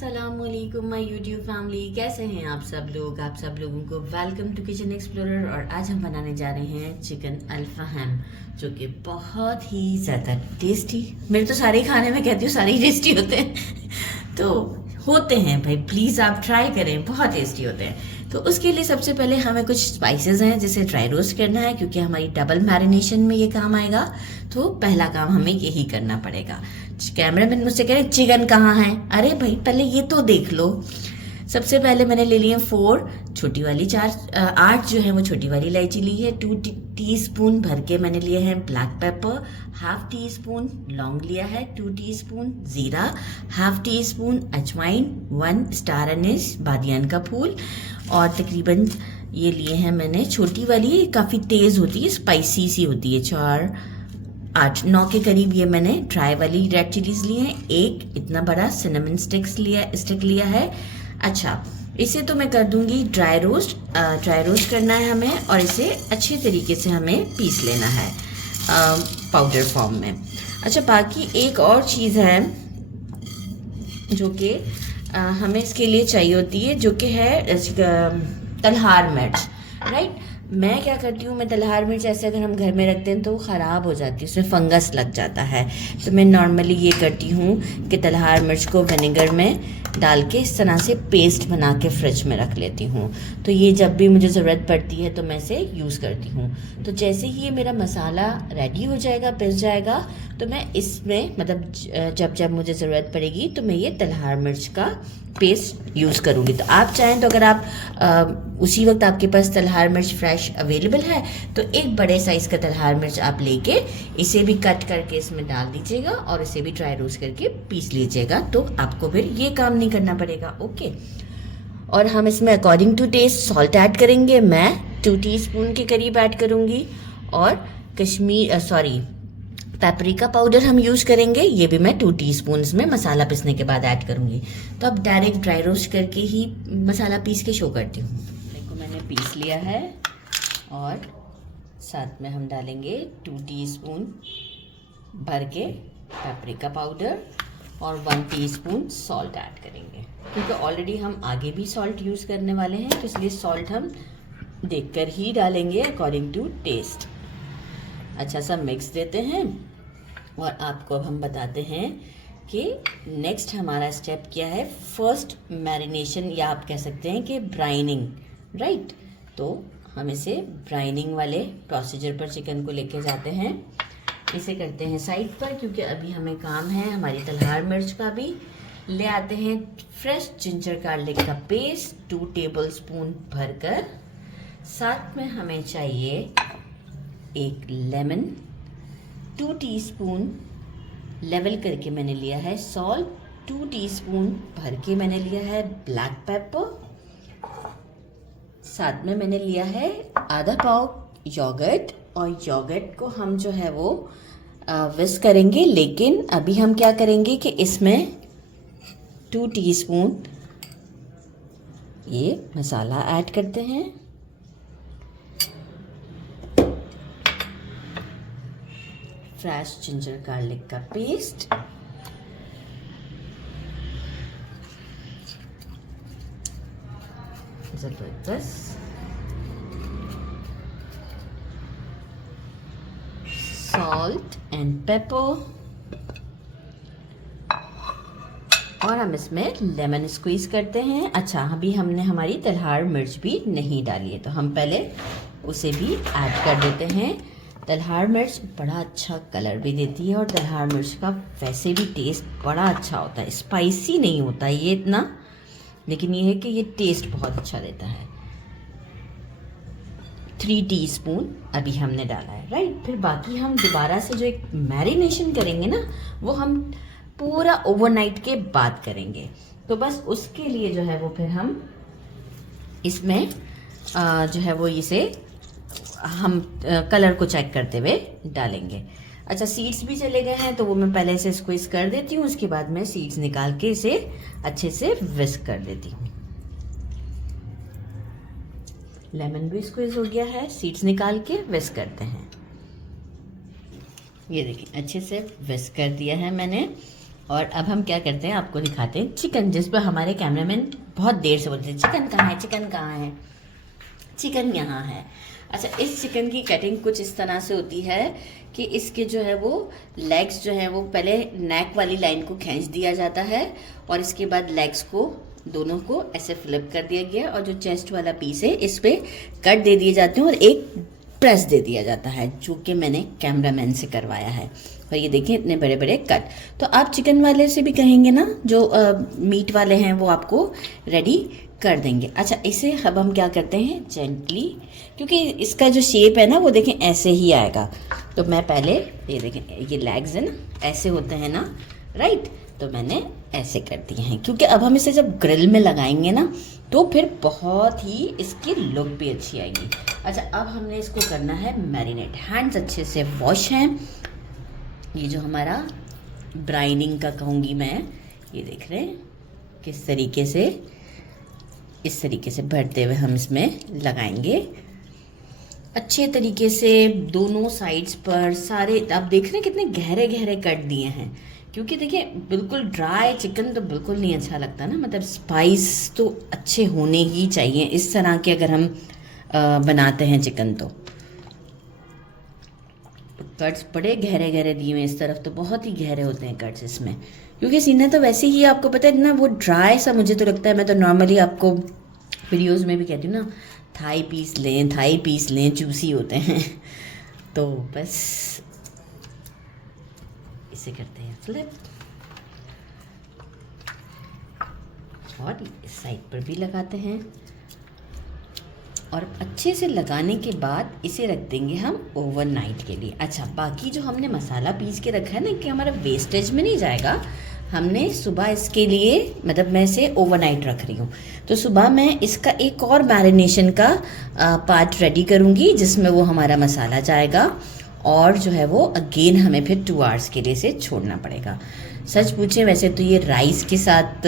अस्सलामुअलैकुम my YouTube family, कैसे हैं आप सब लोग। आप सब लोगों को वेलकम टू किचन एक्सप्लोरर। और आज हम बनाने जा रहे हैं चिकन अल्फाहम, जो कि बहुत ही ज़्यादा टेस्टी, मेरे तो सारे खाने में कहती हूँ सारे ही टेस्टी होते हैं तो होते हैं भाई, प्लीज़ आप ट्राई करें, बहुत टेस्टी होते हैं। तो उसके लिए सबसे पहले हमें कुछ स्पाइसेस हैं जिसे ड्राई रोस्ट करना है, क्योंकि हमारी डबल मैरिनेशन में ये काम आएगा। तो पहला काम हमें यही करना पड़ेगा। कैमरामैन मुझसे कह रहे हैं चिकन कहाँ है, अरे भाई पहले ये तो देख लो। सबसे पहले मैंने ले लिए 4 छोटी वाली 8 जो है वो छोटी वाली इलायची ली है। 2 टीस्पून भर के मैंने लिए हैं black pepper, half tea spoon लौंग लिया है, 2 टीस्पून जीरा, हाफ टी स्पून अजवाइन, 1 स्टार अनीस बादियान का फूल, और तकरीबन ये लिए हैं मैंने छोटी वाली, काफ़ी तेज़ होती है, स्पाइसी सी होती है, 4 8 9 के करीब ये मैंने ड्राई वाली रेड चिलीज लिए हैं। एक इतना बड़ा सिनेमन स्टिक लिया है। अच्छा, इसे तो मैं कर दूंगी ड्राई रोस्ट करना है हमें, और इसे अच्छे तरीके से हमें पीस लेना है पाउडर फॉर्म में। अच्छा, बाकी एक और चीज़ है जो कि हमें इसके लिए चाहिए होती है, जो कि है तलहार मिर्च, राइट। मैं क्या करती हूँ, मैं तलहार मिर्च ऐसे अगर हम घर में रखते हैं तो ख़राब हो जाती है, उसमें फंगस लग जाता है। तो मैं नॉर्मली ये करती हूँ कि तलहार मिर्च को विनेगर में डाल के इस तरह से पेस्ट बना के फ्रिज में रख लेती हूँ। तो ये जब भी मुझे ज़रूरत पड़ती है तो मैं इसे यूज़ करती हूँ। तो जैसे ही ये मेरा मसाला रेडी हो जाएगा, पिस जाएगा, तो मैं इसमें मतलब जब जब मुझे ज़रूरत पड़ेगी तो मैं ये तलहार मिर्च का पेस्ट यूज़ करूँगी। तो आप चाहें तो अगर आप उसी वक्त आपके पास तलहार मिर्च फ्रेश अवेलेबल है तो एक बड़े साइज़ का तलहार मिर्च आप लेके इसे भी कट करके इसमें डाल दीजिएगा और इसे भी ड्राई रोस्ट करके पीस लीजिएगा, तो आपको फिर ये काम नहीं करना पड़ेगा। ओके, और हम इसमें according to taste salt add करेंगे। मैं 2 टीस्पून के करीब ऐड करूँगी, और पेपरिका पाउडर हम यूज़ करेंगे, ये भी मैं 2 टीस्पून में मसाला पीसने के बाद ऐड करूँगी। तो अब डायरेक्ट ड्राई रोस्ट करके ही मसाला पीस के शो करती हूँ। देखो मैंने पीस लिया है, और साथ में हम डालेंगे 2 टीस्पून भर के पेपरिका पाउडर और 1 टीस्पून सॉल्ट ऐड करेंगे, क्योंकि ऑलरेडी हम आगे भी सॉल्ट यूज़ करने वाले हैं, तो इसलिए सॉल्ट हम देखकर ही डालेंगे अकॉर्डिंग टू टेस्ट। अच्छा सा मिक्स देते हैं, और आपको अब हम बताते हैं कि नेक्स्ट हमारा स्टेप क्या है। फर्स्ट मैरिनेशन, या आप कह सकते हैं कि ब्राइनिंग, राइट। तो हम इसे ब्राइनिंग वाले प्रोसीजर पर चिकन को लेके जाते हैं। इसे करते हैं साइड पर, क्योंकि अभी हमें काम है हमारी तलहार मिर्च का भी। ले आते हैं फ्रेश जिंजर गार्लिक का पेस्ट 2 टेबलस्पून भरकर। साथ में हमें चाहिए एक लेमन, 2 टीस्पून लेवल करके मैंने लिया है सॉल्ट, 2 टीस्पून भर के मैंने लिया है ब्लैक पेपर। साथ में मैंने लिया है आधा पाव योगर्ट, और योगर्ट को हम जो है वो विस्क करेंगे, लेकिन अभी हम क्या करेंगे कि इसमें 2 टीस्पून ये मसाला ऐड करते हैं। फ्रेश जिंजर गार्लिक का पेस्ट, जबरदस्त, सॉल्ट एंड पेपर, और हम इसमें लेमन स्क्वीज करते हैं। अच्छा, अभी हमने हमारी तलहार मिर्च भी नहीं डाली है, तो हम पहले उसे भी ऐड कर देते हैं। तलहार मिर्च बड़ा अच्छा कलर भी देती है, और तलहार मिर्च का वैसे भी टेस्ट बड़ा अच्छा होता है, स्पाइसी नहीं होता ये इतना, लेकिन ये है कि ये टेस्ट बहुत अच्छा देता है। 3 टीस्पून अभी हमने डाला है, राइट। फिर बाकी हम दोबारा से जो एक मैरिनेशन करेंगे ना, वो हम पूरा ओवरनाइट के बाद करेंगे। तो बस उसके लिए जो है वो फिर हम इसमें जो है वो इसे हम कलर को चेक करते हुए डालेंगे। अच्छा, सीड्स भी चले गए हैं, तो वो मैं पहले से स्क्वीज कर देती हूँ, उसके बाद मैं सीड्स निकाल के इसे अच्छे से विस्क कर देती हूँ। लेमन भी स्क्वीज हो गया है, सीड्स निकाल के विस्क करते हैं। ये देखिए अच्छे से विस्क कर दिया है मैंने। और अब हम क्या करते हैं, आपको दिखाते हैं चिकन, जिस पर हमारे कैमरामैन बहुत देर से बोलते हैं चिकन कहाँ है, चिकन कहाँ है। चिकन यहाँ है। अच्छा, इस चिकन की कटिंग कुछ इस तरह से होती है कि इसके जो है वो लेग्स जो है वो पहले नेक वाली लाइन को खींच दिया जाता है और इसके बाद लेग्स को दोनों को ऐसे फ्लिप कर दिया गया और जो चेस्ट वाला पीस है इस पे कट दे दिए जाते हैं और एक प्रेस दे दिया जाता है, जो कि मैंने कैमरामैन से करवाया है। और ये देखिए इतने बड़े बड़े कट। तो आप चिकन वाले से भी कहेंगे ना, जो मीट वाले हैं वो आपको रेडी कर देंगे। अच्छा, इसे अब हम क्या करते हैं, जेंटली, क्योंकि इसका जो शेप है ना वो देखें ऐसे ही आएगा। तो मैं पहले ये देखें, ये लेग्स है ना ऐसे होते हैं ना, राइट, तो मैंने ऐसे कर दिए हैं क्योंकि अब हम इसे जब ग्रिल में लगाएंगे ना तो फिर बहुत ही इसकी लुक भी अच्छी आएगी। अच्छा, अब हमने इसको करना है मैरिनेट। हैंड्स अच्छे से वॉश हैं। ये जो हमारा ब्राइनिंग का कहूँगी मैं, ये देख रहे हैं किस तरीके से, इस तरीके से भरते हुए हम इसमें लगाएंगे अच्छे तरीके से दोनों साइड्स पर। सारे आप देख रहे हैं कितने गहरे गहरे कट दिए हैं, क्योंकि देखिए बिल्कुल ड्राई चिकन तो बिल्कुल नहीं अच्छा लगता ना, मतलब स्पाइस तो अच्छे होने ही चाहिए इस तरह के अगर हम बनाते हैं चिकन। तो कट्स बड़े गहरे गहरे दिए हुए, इस तरफ तो बहुत ही गहरे होते हैं कट्स इसमें, क्योंकि सीना तो वैसे ही आपको पता है इतना वो ड्राई सा मुझे तो लगता है। मैं तो नॉर्मली आपको वीडियोस में भी कहती हूँ ना, थाई पीस लें, जूसी होते हैं। तो बस इसे करते हैं फ्लिप और इस साइड पर भी लगाते हैं और अच्छे से लगाने के बाद इसे रख देंगे हम ओवरनाइट के लिए। अच्छा, बाकी जो हमने मसाला पीस के रखा है ना कि हमारा वेस्टेज में नहीं जाएगा, हमने सुबह इसके लिए, मतलब मैं इसे ओवरनाइट रख रही हूँ, तो सुबह मैं इसका एक और मैरिनेशन का पार्ट रेडी करूँगी जिसमें वो हमारा मसाला जाएगा और जो है वो अगेन हमें फिर 2 आवर्स के लिए इसे छोड़ना पड़ेगा। सच पूछे वैसे तो ये राइस के साथ,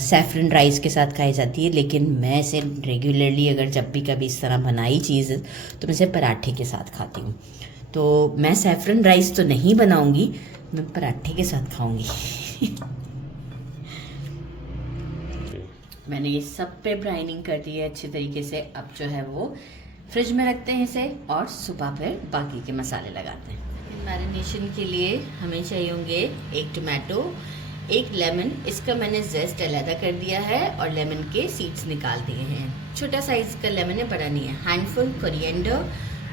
सैफरन राइस के साथ खाई जाती है, लेकिन मैं इसे रेगुलरली अगर जब भी कभी इस तरह बनाई चीज़ तो मैं इसे पराठे के साथ खाती हूँ। तो मैं सैफरन राइस तो नहीं बनाऊँगी, मैं पराठे के साथ खाऊँगी। मैंने ये सब पे ब्राइनिंग कर दी है अच्छे तरीके से। अब जो है वो फ्रिज में रखते हैं इसे और सुबह फिर बाकी के मसाले लगाते हैं। मैरिनेशन के लिए हमें चाहिए होंगे 1 टमाटो, 1 लेमन, इसका मैंने जेस्ट अलहदा कर दिया है और लेमन के सीड्स निकाल दिए हैं। छोटा साइज़ का लेमन है, बड़ा नहीं है। हैंडफुल कोरिएंडर,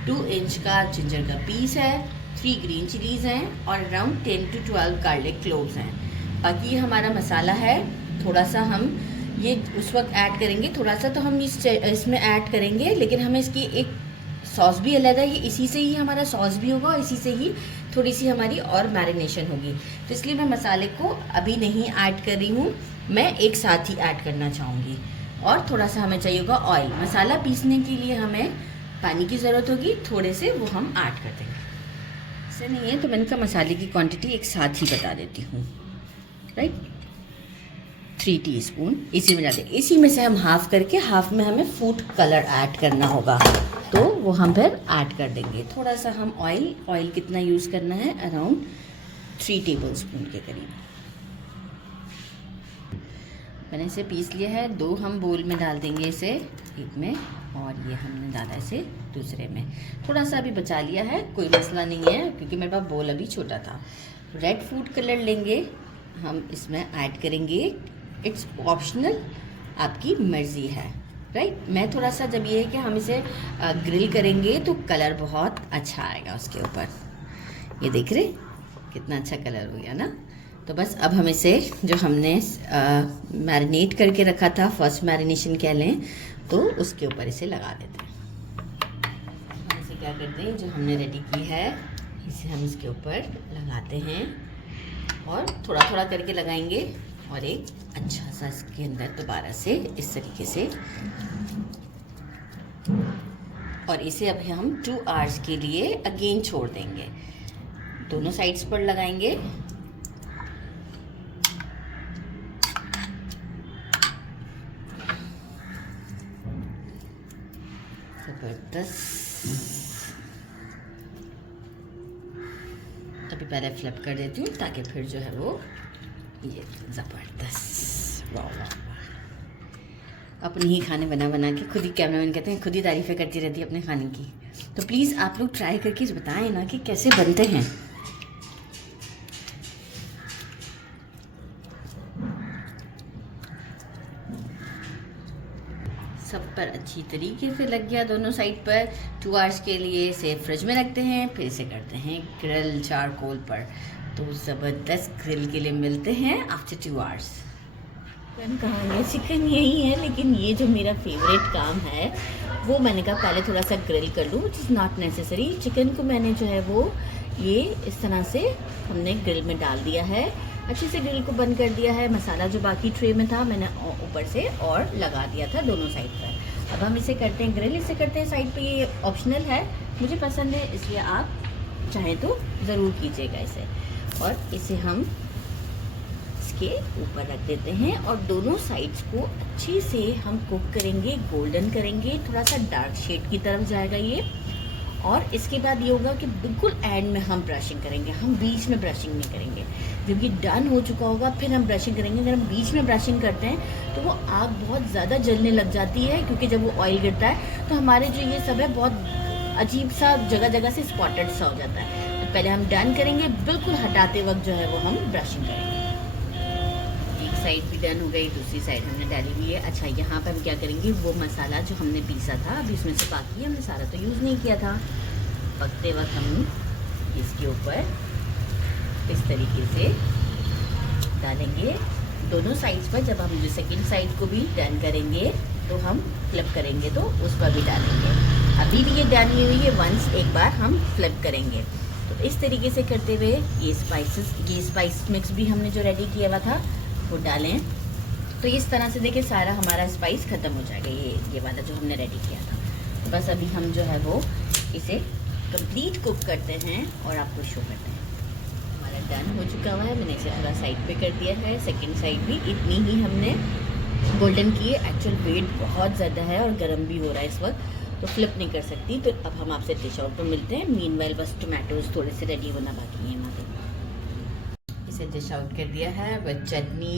2 इंच का जिंजर का पीस है, 3 ग्रीन चिलीज़ हैं और अराउंड 10 to 12 गार्लिक क्लोव्स हैं। बाकी हमारा मसाला है, थोड़ा सा हम ये उस वक्त ऐड करेंगे, थोड़ा सा तो हम इसमें ऐड करेंगे, लेकिन हमें इसकी एक सॉस भी अलग है, इसी से ही हमारा सॉस भी होगा और इसी से ही थोड़ी सी हमारी और मैरिनेशन होगी। तो इसलिए मैं मसाले को अभी नहीं ऐड कर रही हूँ, मैं एक साथ ही ऐड करना चाहूँगी। और थोड़ा सा हमें चाहिए होगा ऑयल। मसाला पीसने के लिए हमें पानी की ज़रूरत होगी, थोड़े से वो हम ऐड कर देंगे। ऐसे नहीं है तो मैंने कहा मसाले की क्वांटिटी एक साथ ही बता देती हूँ, राइट। 3 टीस्पून इसी में डालते, इसी में से हम हाफ़ करके हाफ़ में हमें फूड कलर ऐड करना होगा, तो वो हम फिर ऐड कर देंगे। थोड़ा सा हम ऑयल कितना यूज़ करना है, अराउंड 3 टेबलस्पून के करीब। मैंने इसे पीस लिया है, 2 हम बोल में डाल देंगे इसे, एक में और ये हमने डाला इसे दूसरे में। थोड़ा सा अभी बचा लिया है, कोई मसला नहीं है क्योंकि मेरे पास बोल अभी छोटा था। रेड फूड कलर लेंगे, हम इसमें ऐड करेंगे, इट्स ऑप्शनल, आपकी मर्ज़ी है, राइट। मैं थोड़ा सा, जब ये है कि हम इसे ग्रिल करेंगे तो कलर बहुत अच्छा आएगा उसके ऊपर। ये देख रहे कितना अच्छा कलर हो गया ना। तो बस अब हम इसे, जो हमने मैरिनेट करके रखा था, फर्स्ट मैरिनेशन कह लें, तो उसके ऊपर इसे लगा देते हैं। हम इसे क्या करते हैं, जो हमने रेडी की है इसे हम इसके ऊपर लगाते हैं और थोड़ा थोड़ा करके लगाएंगे और एक अच्छा सा इसके अंदर दोबारा से इस तरीके से, और इसे अब हम 2 आवर्स के लिए अगेन छोड़ देंगे। दोनों साइड्स पर लगाएंगे। ज़बरदस्त। अभी पहले फ्लिप कर देती हूँ ताकि फिर जो है वो ये ज़बरदस्त, वाह वाह। अपने ही खाने बना बना के खुद ही कैमरामैन कहते हैं खुद ही तारीफ़ें करती रहती है अपने खाने की। तो प्लीज़ आप लोग ट्राई करके बताएं ना कि कैसे बनते हैं। सब पर अच्छी तरीके से लग गया दोनों साइड पर। 2 आवर्स के लिए इसे फ्रिज में रखते हैं, फिर इसे करते हैं ग्रिल चारकोल पर। तो ज़बरदस्त ग्रिल के लिए मिलते हैं आफ्टर 2 आवर्स। चिकन कहाँ है? चिकन यही है, लेकिन ये जो मेरा फेवरेट काम है वो मैंने कहा पहले थोड़ा सा ग्रिल कर लूँ, which is not necessary. Chicken को मैंने जो है वो ये इस तरह से हमने ग्रिल में डाल दिया है, अच्छे से ग्रिल को बंद कर दिया है। मसाला जो बाकी ट्रे में था मैंने ऊपर से और लगा दिया था दोनों साइड पर। अब हम इसे करते हैं ग्रिल, इसे करते हैं साइड पे। ये ऑप्शनल है, मुझे पसंद है इसलिए आप चाहें तो ज़रूर कीजिएगा इसे। और इसे हम इसके ऊपर रख देते हैं और दोनों साइड्स को अच्छे से हम कुक करेंगे, गोल्डन करेंगे, थोड़ा सा डार्क शेड की तरफ जाएगा ये। और इसके बाद ये होगा कि बिल्कुल एंड में हम ब्रशिंग करेंगे, हम बीच में ब्रशिंग नहीं करेंगे। जब ये डन हो चुका होगा फिर हम ब्रशिंग करेंगे। अगर हम बीच में ब्रशिंग करते हैं तो वो आग बहुत ज़्यादा जलने लग जाती है, क्योंकि जब वो ऑयल गिरता है तो हमारे जो ये सब है बहुत अजीब सा जगह जगह से स्पॉटेड सा हो जाता है। तो पहले हम डन करेंगे, बिल्कुल हटाते वक्त जो है वो हम ब्रशिंग करेंगे। एक साइड भी डन हो गई, दूसरी साइड हमने डाली हुई है। अच्छा, यहाँ पर हम क्या करेंगे, वो मसाला जो हमने पीसा था अभी इसमें से बाकी हमने सारा तो यूज़ नहीं किया था। पकते वक्त हम इसके ऊपर इस तरीके से डालेंगे दोनों साइड्स पर। जब हम जो सेकंड साइड को भी डन करेंगे तो हम फ्लिप करेंगे तो उस पर भी डालेंगे। अभी भी ये डाली हुई है, वंस एक बार हम फ्लिप करेंगे। तो इस तरीके से करते हुए ये स्पाइस मिक्स भी हमने जो रेडी किया हुआ था वो डालें। तो इस तरह से देखिए सारा हमारा स्पाइस ख़त्म हो जाएगा, ये वाला जो हमने रेडी किया था। तो बस अभी हम जो है वो इसे कंप्लीट कुक करते हैं और आपको शो करते हैं। हमारा डन हो चुका हुआ है, मैंने इसे थोड़ा साइड पे कर दिया है। सेकंड साइड भी इतनी ही हमने गोल्डन की है। एक्चुअल वेट बहुत ज़्यादा है और गर्म भी हो रहा है इस वक्त, तो फ्लिप नहीं कर सकती। तो अब हम आपसे डिश आउट पर मिलते हैं। मीनवाइल बस टोमेटोज थोड़े से रेडी होना बाकी है हमारे। इसे डिश आउट कर दिया है विद चटनी।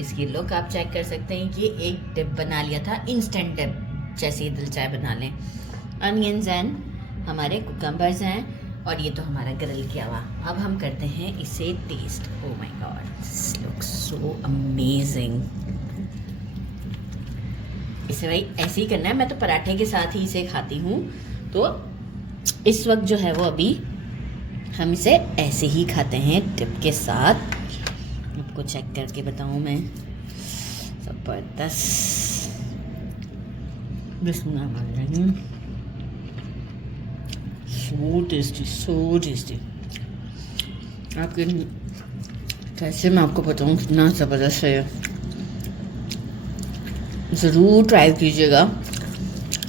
इसकी लुक आप चेक कर सकते हैं कि एक डिप बना लिया था, इंस्टेंट डिप, जैसे ही दिल चाय बना लें। अनियंस एंड हमारे कुकम्बर्स हैं और ये तो हमारा ग्रिल किया हुआ। अब हम करते हैं इसे taste. Oh my god, this looks so amazing. इसे भाई ऐसे ही करना है, मैं तो पराठे के साथ ही इसे खाती हूँ। तो इस वक्त जो है वो अभी हम इसे ऐसे ही खाते हैं डिप के साथ। आपको चेक करके बताऊँ मैं, ज़बरदस्त। बिस्मिल्लाह। So tasty, so tasty. आपके कैसे मैं आपको बताऊँ कितना ज़बरदस्त है। ज़रूर ट्राई कीजिएगा।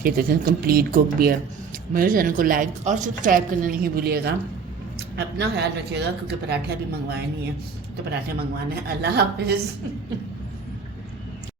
ये देखिए कंप्लीट कुक भी है। मेरे चैनल को लाइक और सब्सक्राइब करना नहीं भूलिएगा। अपना ख्याल रखिएगा, क्योंकि पराठे अभी मंगवाए नहीं हैं, तो पराठे मंगवाना है। अल्लाह हाफिज़।